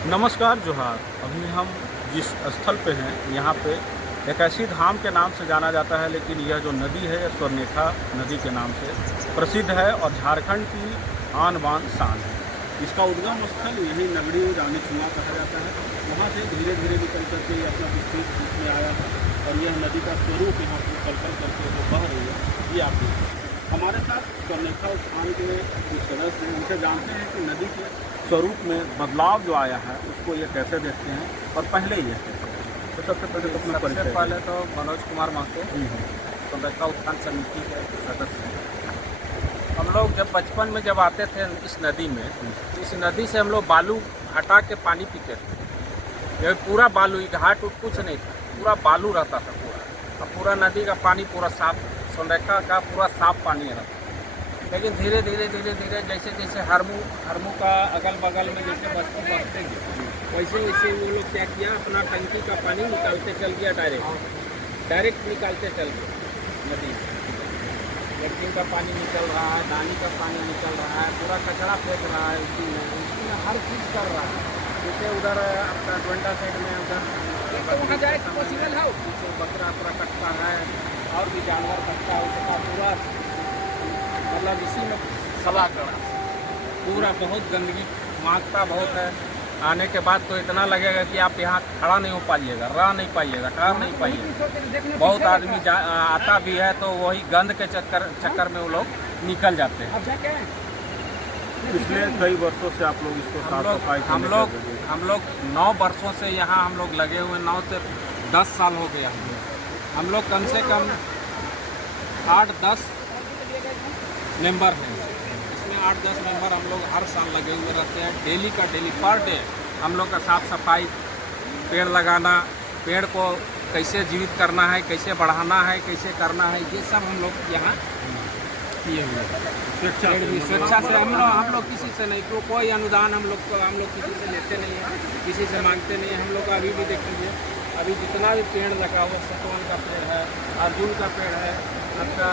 नमस्कार जोहार। अभी हम जिस स्थल पे हैं यहाँ पे एक ऐसी धाम के नाम से जाना जाता है, लेकिन यह जो नदी है यह स्वर्णरेखा नदी के नाम से प्रसिद्ध है और झारखंड की आन बान शान है। इसका उद्गम स्थल यही नगड़ी रानी चुआ कहा जाता है। वहाँ से धीरे धीरे निकल करके ये अपना विस्तृत रूप में आया है और यह नदी का स्वरूप यहाँ पर पल करके जो बह रही है ये आप देखिए। हमारे साथ स्वर्णरेखा उत्थान के कुछ सदस्य हैं, उनसे जानते हैं कि नदी के स्वरूप में बदलाव जो आया है उसको ये कैसे देखते हैं और पहले ये कैसे है। तो सबसे पहले तो अपना परिचय। पहले तो मनोज कुमार महतो स्वर्णरेखा उत्थान समिति के सदस्य हैं। हम लोग जब बचपन में जब आते थे इस नदी में, इस नदी से हम लोग बालू हटा के पानी पीते थे। ये पूरा बालू, घाट उट कुछ नहीं था, पूरा बालू रहता था पूरा। अब पूरा नदी का पानी पूरा साफ, स्वर्णरेखा का पूरा साफ पानी रहता। लेकिन धीरे धीरे जैसे जैसे हरमू का अगल बगल में जैसे बस्ती बढ़ते गए, वैसे वैसे वो लोग क्या किया, अपना टंकी का पानी निकालते चल गया, डायरेक्ट निकालते चल गए नदी। लैट्रिन का पानी निकल रहा है, नाली का पानी निकल रहा है, पूरा कचरा फेंक रहा है उसी में हर चीज़ कर रहा है। जैसे उधर अपना डोंडा साइड में उधर वहाँ जाए तो पॉसिबल है, जैसे बकरा पूरा कटता है और भी जानवर कटता है, उसका पूरा मतलब इसी में सला करा पूरा। बहुत गंदगी महकता बहुत है। आने के बाद तो इतना लगेगा कि आप यहाँ खड़ा नहीं हो पाइएगा, रह नहीं पाइएगा, ठहर नहीं पाइएगा। बहुत आदमी आता भी है तो वही गंद के चक्कर में वो लोग निकल जाते हैं। पिछले कई वर्षों से आप लोग इसको साफ सफाई हम लोग 9 वर्षों से यहाँ हम लोग लगे हुए, 9 से 10 साल हो गया। हम लोग कम से कम 8-10 मेंबर हैं। इसमें 8-10 मेंबर हम लोग हर साल लगे हुए रहते हैं। डेली पर डे हम लोग का साफ़ सफाई, पेड़ लगाना, पेड़ को कैसे जीवित करना है, कैसे बढ़ाना है, कैसे करना है, ये सब हम लोग यहाँ किए हुए हैं। स्वेच्छा से हम लोग किसी से नहीं, तो कोई अनुदान हम लोग किसी से लेते नहीं हैं, किसी से मांगते नहीं हैं। हम लोग अभी भी देख लीजिए, अभी जितना भी पेड़ लगा हुआ, सतवन का पेड़ है, अर्जुन का पेड़ है, आपका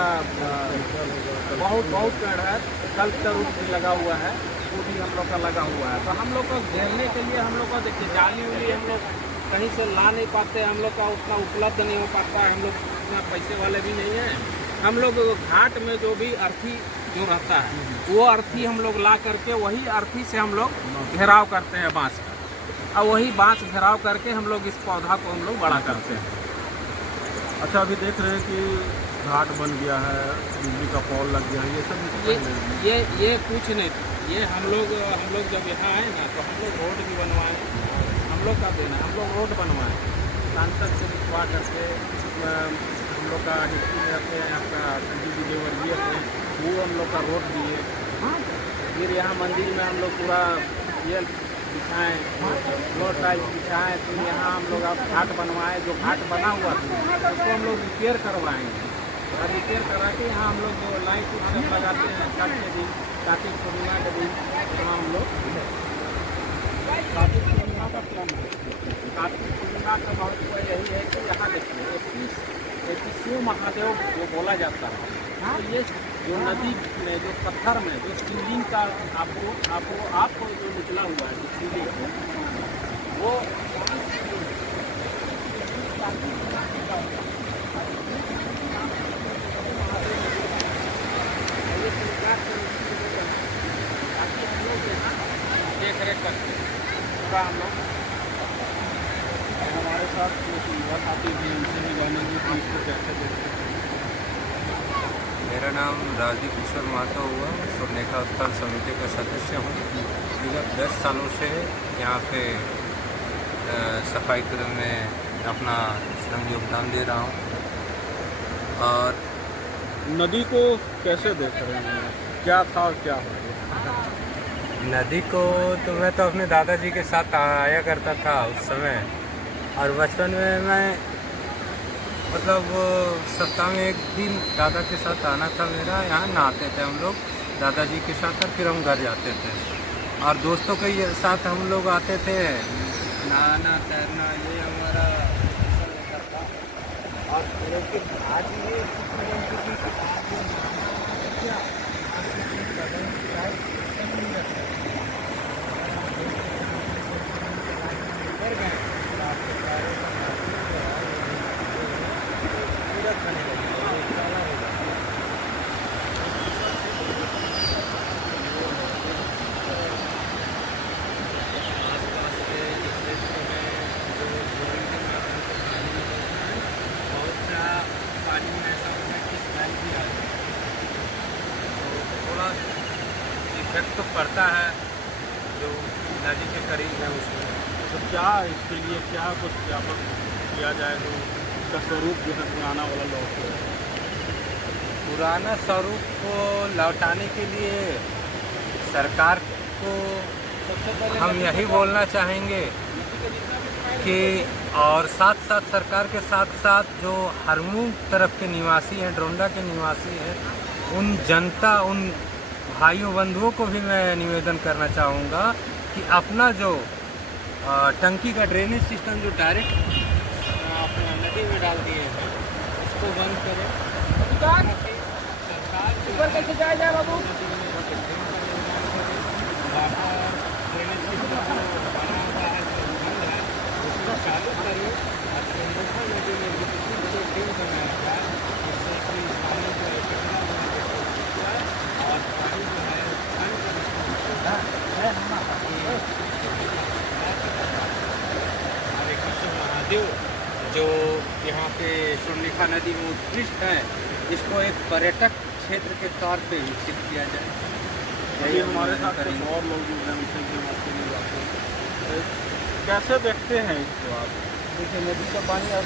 बहुत पेड़ है, कल्पतरू भी लगा हुआ है, वो भी हम लोग का लगा हुआ है। तो हम लोग को घेरने के लिए हम लोग को देखिए जाली उली हम लोग कहीं से ला नहीं पाते, हम लोग का उतना उपलब्ध नहीं हो पाता है। हम लोग उतना पैसे वाले भी नहीं हैं। हम लोग घाट में जो भी अर्थी जो रहता है वो अर्थी हम लोग ला करके वही अर्थी से हम लोग घेराव करते हैं बांस का, और वही बांस घेराव करके हम लोग इस पौधा को हम लोग बड़ा करते हैं। अच्छा, अभी देख रहे हैं कि घाट बन गया है, बिजली का पोल लग गया है, ये सब ये कुछ नहीं था। ये हम लोग जब यहाँ आए ना तो हम लोग रोड भी बनवाए, हम लोग का देना, हम लोग रोड बनवाए सांसद से लिखवा करके। हम लोग का हिस्ट्री में रखे हैं आपका संजीव जी देवर्गीय थे, वो हम लोग का रोड दिए। फिर यहाँ मंदिर में हम लोग पूरा ये बिछाएँ, फ्लोर टाइल्स बिछाएँ। फिर यहाँ हम लोग अब घाट बनवाएँ, जो घाट बना हुआ था उसको हम लोग रिपेयर करवाएंगे, और रिपेयर करा के यहाँ हम लोग जो लाइट सब लगाते हैं छठ के दिन, कार्तिक पूर्णिमा के दिन, वहाँ हम लोग कार्तिक पूर्णिमा का प्लान है। कार्तिक पूर्णिमा का महत्व यही है कि यहाँ देखिए 31 शिव महादेव जो बोला जाता है, तो ये जो नदी में जो पत्थर में जो शिवलिंग का आपको जो निकला हुआ है शिवलिंग, वो देख रेख करते पूरा हम लोग। हमारे साथ युवा साथी भी, उनसे भी जानेंगे कि इसको कैसे देखते हैं। मेरा नाम राजदीप किशोर महतो हुआ, स्वर्णरेखा उत्थान समिति का सदस्य हूँ। विगत 10 सालों से यहाँ पे सफाई क्रम में अपना श्रम योगदान दे रहा हूँ। और नदी को कैसे देख रहे हैं, क्या था और क्या हो गया? नदी को तो मैं तो अपने दादाजी के साथ आया करता था उस समय, और बचपन में मैं मतलब सप्ताह में एक दिन दादा के साथ आना था मेरा। यहाँ नहाते थे हम लोग दादाजी के साथ, और फिर हम घर जाते थे, और दोस्तों के साथ हम लोग आते थे। नहाना तैरना ये हमारा था। और लेकिन आज ये नदी के करीब है उसमें। तो क्या इसके लिए क्या कुछ व्यापक किया जाए तो इसका स्वरूप जो है पुराना वाला लौट जाए? पुराना स्वरूप को लौटाने के लिए सरकार को हम यही बोलना चाहेंगे कि और साथ साथ सरकार के साथ साथ जो हरमू तरफ के निवासी हैं, ड्रोंडा के निवासी हैं, उन जनता, उन भाइयों बंधुओं को भी मैं निवेदन करना चाहूँगा कि अपना जो टंकी का ड्रेनेज सिस्टम जो डायरेक्ट अपना नदी में डाल दिए हैं उसको बंद करें। ऊपर कैसे जाए बाबू? ड्रेनेज सिस्टम जो बना हुआ है, जो बंद है, उसको चालू करिए और चंद्रखा नदी में जितनी जो ड्रेन बनाया जाए उससे अपनी पानी को इकट्ठा होने की कोशिश जाए और पानी जो है हरे कृष्ण महादेव जो यहाँ पे स्वर्णरेखा नदी में उत्कृष्ट है, इसको एक पर्यटक क्षेत्र के तौर पे विकसित किया जाए। अभी हमारे साथ कुछ और लोग जो हैं उनसे भी हम आपके लिए बात करें। कैसे देखते हैं इसको आप? देखिए, नदी का पानी अब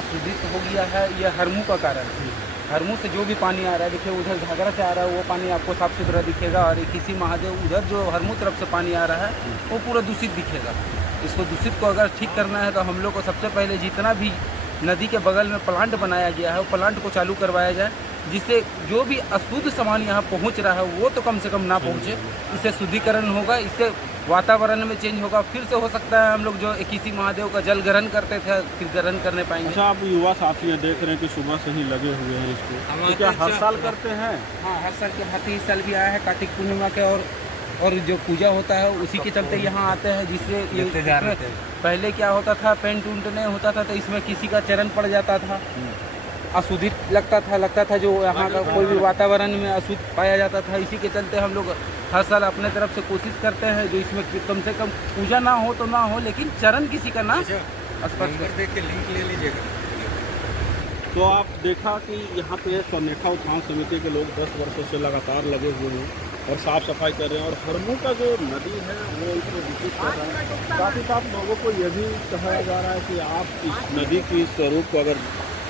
अशुद्धित हो गया है, यह हरमू का कारण है। हरमू से जो भी पानी आ रहा है, देखिए उधर घाघरा से आ रहा है वो पानी आपको साफ सुथरा दिखेगा, और किसी महादेव उधर जो हरमू तरफ से पानी आ रहा है वो पूरा दूषित दिखेगा। इसको दूषित को अगर ठीक करना है तो हम लोग को सबसे पहले जितना भी नदी के बगल में प्लांट बनाया गया है वो प्लांट को चालू करवाया जाए, जिससे जो भी अशुद्ध सामान यहाँ पहुँच रहा है वो तो कम से कम ना पहुँचे। इससे शुद्धिकरण होगा, इससे वातावरण में चेंज होगा। फिर से हो सकता है हम लोग जो किसी महादेव का जल ग्रहण करते थे फिर ग्रहण करने पाएंगे। अच्छा, आप युवा साथी हैं, देख रहे हैं कि सुबह से ही लगे हुए हैं इसको, तो क्या हर साल करते हैं? हाँ, हर साल के भांति इस साल भी आया है कार्तिक पूर्णिमा के, और जो पूजा होता है उसी के चलते यहाँ आते हैं। जिससे ये पहले क्या होता था, पेंट उंट नहीं होता था तो इसमें किसी का चरण पड़ जाता था, अशुद्धित लगता था जो यहाँ का कोई भी वातावरण में अशुद्ध पाया जाता था। इसी के चलते हम लोग हर साल अपने तरफ से कोशिश करते हैं जो इसमें कम से कम पूजा ना हो तो ना हो, लेकिन चरण किसी का ना स्पर्श कर। देख के लिंक ले लीजिएगा। तो आप देखा कि यहाँ पे स्वर्णरेखा उत्थान समिति के लोग 10 वर्षों से लगातार लगे हुए हैं और साफ़ सफाई कर रहे हैं, और हरमू का जो नदी है वो इसको विकसित कर रहा है। साथ ही साथ लोगों को यह भी कहा जा रहा है कि आप इस नदी की स्वरूप को अगर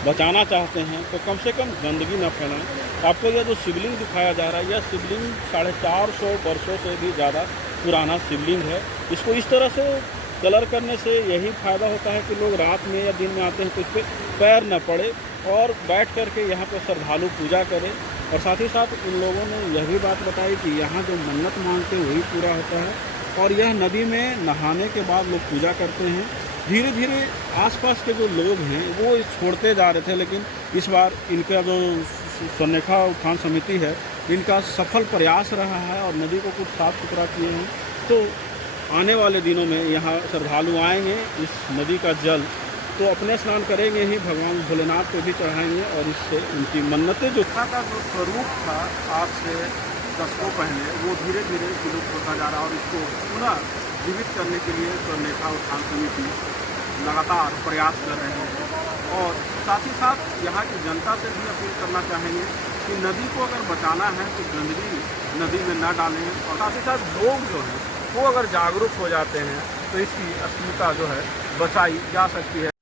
बचाना चाहते हैं तो कम से कम गंदगी न फैलाएं। आपको यह जो शिवलिंग दिखाया जा रहा है, यह शिवलिंग 450 वर्षों से भी ज़्यादा पुराना शिवलिंग है। इसको इस तरह से कलर करने से यही फ़ायदा होता है कि लोग रात में या दिन में आते हैं तो इस पर पैर न पड़े और बैठ कर के यहाँ पर श्रद्धालु पूजा करें। और साथ ही साथ उन लोगों ने यह भी बात बताई कि यहाँ जो मन्नत मांगते हैं वही पूरा होता है, और यह नदी में नहाने के बाद लोग पूजा करते हैं। धीरे धीरे आसपास के जो लोग हैं वो छोड़ते जा रहे थे, लेकिन इस बार इनका जो स्वर्णरेखा उत्थान समिति है इनका सफल प्रयास रहा है और नदी को कुछ साफ सुथरा किए हैं। तो आने वाले दिनों में यहाँ श्रद्धालु आएंगे, इस नदी का जल तो अपने स्नान करेंगे ही, भगवान भोलेनाथ को भी चढ़ाएंगे और इससे उनकी मन्नतें जो का जो स्वरूप था आज से दशकों पहले वो धीरे धीरे विलुप्त होता जा रहा है, और इसको पुनः जीवित करने के लिए स्वर्णरेखा उत्थान समिति लगातार प्रयास कर रहे हैं। और साथ ही साथ यहाँ की जनता से भी अपील करना चाहेंगे कि नदी को अगर बचाना है तो गंदगी नदी में न डालें, और साथ ही साथ लोग जो हैं वो अगर जागरूक हो जाते हैं तो इसकी अस्मिता जो है बचाई जा सकती है।